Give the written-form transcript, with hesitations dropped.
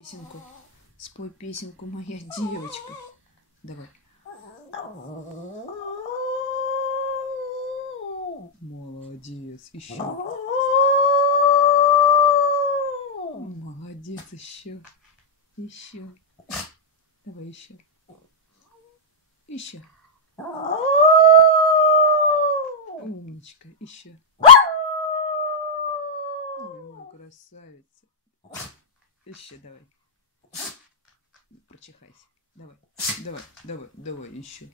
Песенку. Спой песенку, моя девочка. Давай. Молодец. Еще. Молодец. Еще. Еще. Давай еще. Еще. Умничка. Еще. Ой, мой красавица. Еще давай. Прочихайся. Давай. Давай. Давай. Давай. Еще.